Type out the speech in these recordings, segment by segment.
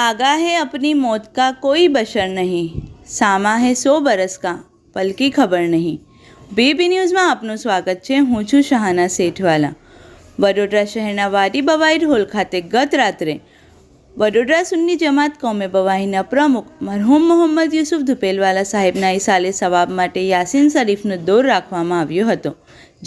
आगा है अपनी मौत का कोई बशर नहीं, सामा है 100 बरस का पल की खबर નહીં. બીબી ન્યૂઝમાં આપનું સ્વાગત છે. હું છું શહાના સેઠવાલા. વડોદરા શહેરના વાડી બવાઈર હોલ ખાતે ગત રાત્રે વડોદરા સુન્ની જમાત કૌમે બવાહીના પ્રમુખ મરહૂમ મોહમ્મદ યુસુફ ધુપેલવાલા સાહેબના ઇસાલે સવાબ માટે યાસીન શરીફનો દોર રાખવામાં આવ્યો હતો,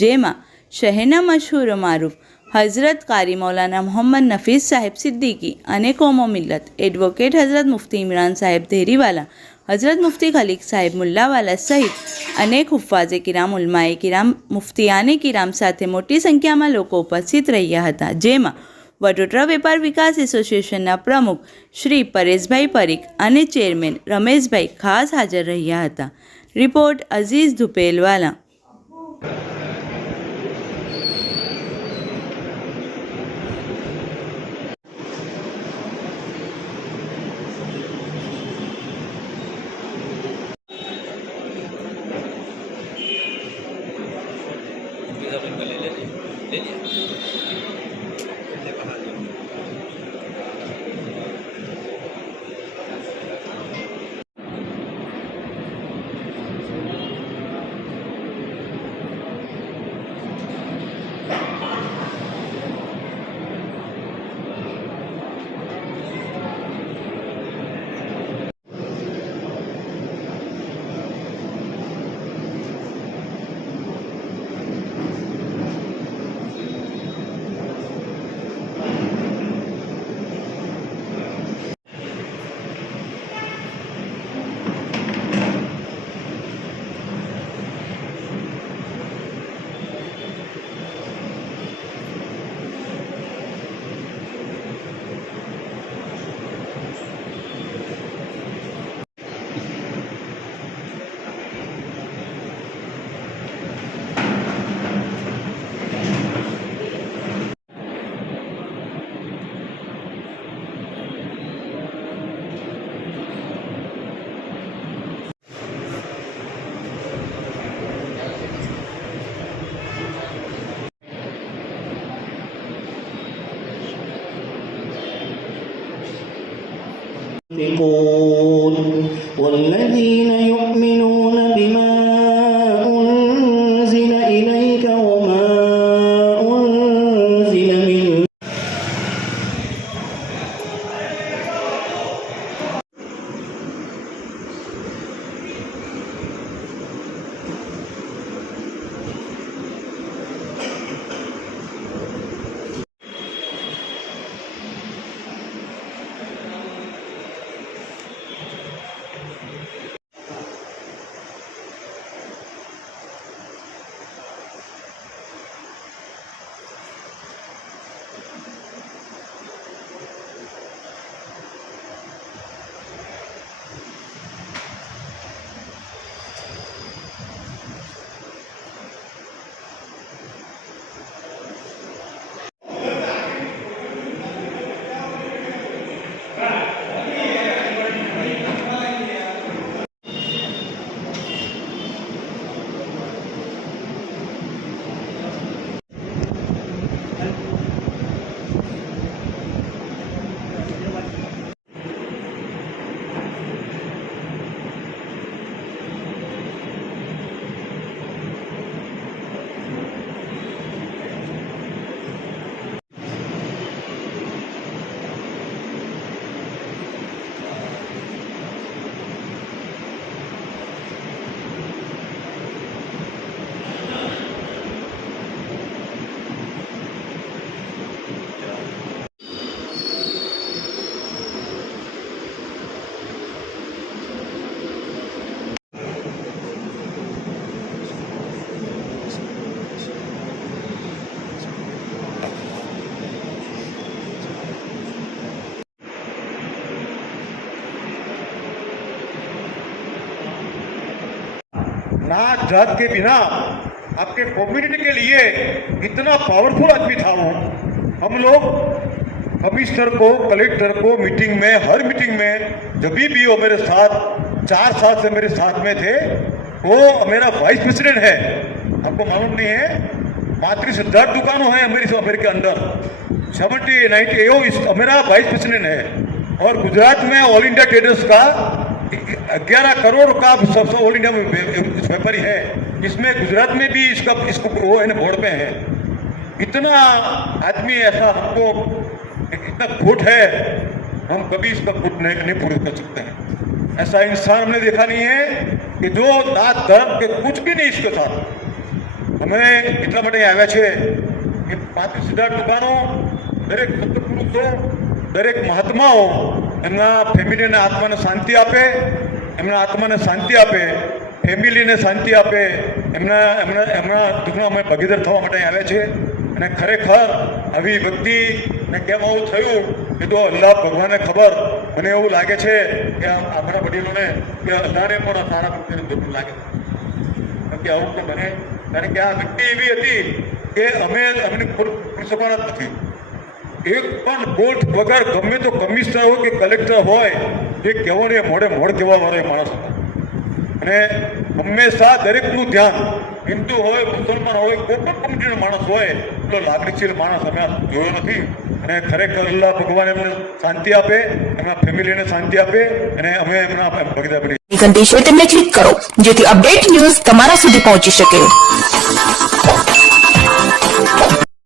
જેમાં શહેરના મશહૂર મારૂફ હઝરત કારી મૌલાના મોહમ્મદ નફીસ સાહેબ સિદ્દીકી અને કોમો મિલ્લત એડવોકેટ હઝરત મુફ્તી ઇમરાન સાહેબ ધેરીવાલા, હઝરત મુફ્તી ખલીક સાહેબ મુલ્લાવાલા સહિત અનેક હુફાઝે કિરામ, ઉલમાએ કિરામ, મુફ્તિયાને કિરામ સાથે મોટી સંખ્યામાં લોકો ઉપસ્થિત રહ્યા હતા, જેમાં વડોદરા વેપાર વિકાસ એસોસિએશનના પ્રમુખ શ્રી પરેશભાઈ પરીખ અને ચેરમેન રમેશભાઈ ખાસ હાજર રહ્યા હતા. Report Aziz Dhupelwala. والذين يؤمنون بما أنزل إليك وما أنزل من नाच जात के बिना आपके कम्युनिटी के लिए इतना पावरफुल आदमी था वो. हम लोग कमिश्नर को, कलेक्टर को मीटिंग में, हर मीटिंग में जब भी वो मेरे साथ 4 साल से मेरे साथ में थे, वो मेरा वाइस प्रेसिडेंट है. आपको मालूम नहीं है, 35,000 दुकानों है मेरे के अंदर, 70-90 मेरा वाइस प्रेसिडेंट है. और गुजरात में ऑल इंडिया ट्रेडर्स का 11 करोड़ का सबसे ऑल इंडिया में व्यापारी है, इसमें गुजरात में भी इसको वो है बोर्ड पे है। इतना आदमी ऐसा हमको इतना खोट है, हम कभी इसका खोट नहीं पूरी कर सकते हैं। ऐसा इंसान हमने देखा नहीं है कि जो दांत धर्म के कुछ भी नहीं इसके साथ। हमें એટલા માટે આવ્યા છે કે પાછી સીધા ટુકાનો દરેક સત્પુરુષો, દરેક મહાત્માઓ એમના ફેમિલીને આત્માને શાંતિ આપે, એમના આત્માને શાંતિ આપે, ફેમિલીને શાંતિ આપે, એમના દુઃખમાં અમે ભાગીદાર થવા માટે આવ્યા છે। અને ખરેખર આવી વ્યક્તિને કેમ આવું થયું એ તો અલ્લાહ ભગવાનને ખબર। મને એવું લાગે છે કે આપણા વડીલોને કે અલ્લાહને પણ સારા વ્યક્તિને જરૂર લાગે કે આવું તો બને, કારણ કે આ વ્યક્તિ એવી હતી કે અમને પૂરી શકવાના જ નથી। એક પણ બોલ્ટ વગર ગમે તો કમિશનર હોય કે કલેક્ટર હોય એ કહેવો ને મોડે મોડ કહેવાવાળો એ માણસ હતો। અને હંમેશા દરેકનું ધ્યાન, હિન્દુ હોય મુસલમાન હોય કોઈ પણ કમ્યુનિટીનો માણસ હોય એટલો લાગણીશીલ માણસ અમે જોયો નથી। અને ખરેખર અલ્લાહ ભગવાન એમને શાંતિ આપે, એમના ફેમિલીને શાંતિ આપે અને અમે એમના ભાગીદાર બની। ઘંટી છે તેમને ક્લિક કરો જેથી અપડેટ ન્યૂઝ તમારા સુધી પહોંચી શકે।